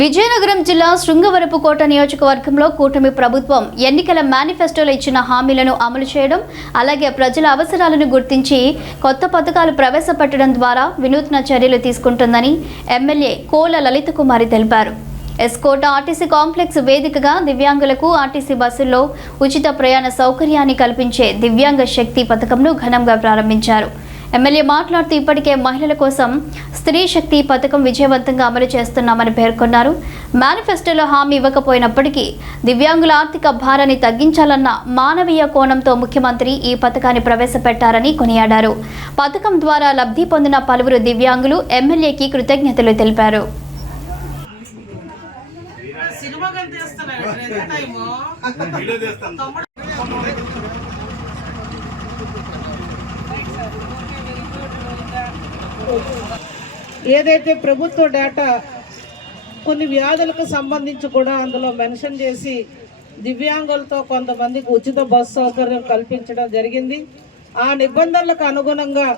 విజయనగరం జిల్లా శృంగవరపుకోట నియోజకవర్గంలో కూటమి ప్రభుత్వం ఎన్నికల మేనిఫెస్టోలో ఇచ్చిన హామీలను అమలు చేయడం, అలాగే ప్రజల అవసరాలను గుర్తించి కొత్త పథకాలు ప్రవేశపెట్టడం ద్వారా వినూత్న చర్యలు తీసుకుంటుందని ఎమ్మెల్యే కోల లలిత కుమారి తెలిపారు. ఎస్కోట ఆర్టీసీ కాంప్లెక్స్ వేదికగా దివ్యాంగులకు ఆర్టీసీ బస్సుల్లో ఉచిత ప్రయాణ సౌకర్యాన్ని కల్పించే దివ్యాంగ శక్తి పథకంను ఘనంగా ప్రారంభించారు. ఎమ్మెల్యే మాట్లాడుతూ ఇప్పటికే మహిళల కోసం స్త్రీ శక్తి పథకం విజయవంతంగా అమలు చేస్తున్నామని పేర్కొన్నారు. మేనిఫెస్టోలో హామీ ఇవ్వకపోయినప్పటికీ దివ్యాంగుల ఆర్థిక భారాన్ని తగ్గించాలన్న మానవీయ కోణంతో ముఖ్యమంత్రి ఈ పథకాన్ని ప్రవేశపెట్టారని కొనియాడారు. పథకం ద్వారా లబ్ధి పొందిన పలువురు దివ్యాంగులు ఎమ్మెల్యేకి కృతజ్ఞతలు తెలిపారు. ఏదైతే ప్రభుత్వ డేటా కొన్ని వ్యాధులకు సంబంధించి కూడా అందులో మెన్షన్ చేసి దివ్యాంగులతో కొంతమందికి ఉచిత బస్సు సౌకర్యం కల్పించడం జరిగింది. ఆ నిబంధనలకు అనుగుణంగా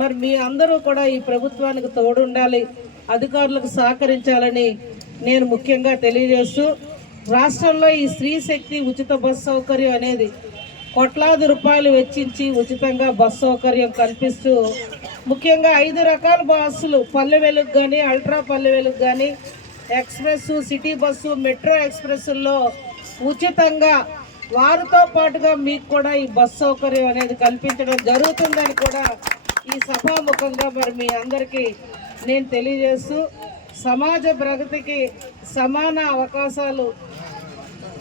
మరి మీ అందరూ కూడా ఈ ప్రభుత్వానికి తోడుండాలి, అధికారులకు సహకరించాలని నేను ముఖ్యంగా తెలియజేస్తూ, రాష్ట్రంలో ఈ స్త్రీ శక్తి ఉచిత బస్సు సౌకర్యం అనేది కోట్లాది రూపాయలు వెచ్చించి ఉచితంగా బస్సు సౌకర్యం కల్పిస్తూ ముఖ్యంగా 5 రకాల బస్సులు పల్లె వెలుగు కానీ, అల్ట్రా పల్లె వెలుగు కానీ, ఎక్స్ప్రెస్, సిటీ బస్సు, మెట్రో ఎక్స్ప్రెస్ల్లో ఉచితంగా వారితో పాటుగా మీకు కూడా ఈ బస్సు సౌకర్యం అనేది కల్పించడం జరుగుతుందని కూడా ఈ సభాముఖంగా మరి మీ అందరికీ నేను తెలియజేస్తూ, సమాజ ప్రగతికి సమాన అవకాశాలు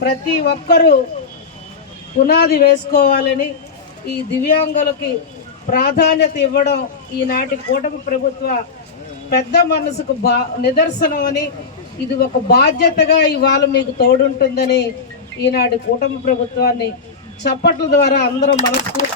ప్రతి ఒక్కరూ పునాది వేసుకోవాలని, ఈ దివ్యాంగులకి ప్రాధాన్యత ఇవ్వడం ఈనాటి కూటమి ప్రభుత్వ పెద్ద మనసుకు నిదర్శనం అని, ఇది ఒక బాధ్యతగా ఇవాళ మీకు తోడుంటుందని ఈనాటి కూటమి ప్రభుత్వాన్ని చప్పట్ల ద్వారా అందరం మనస్ఫూర్తి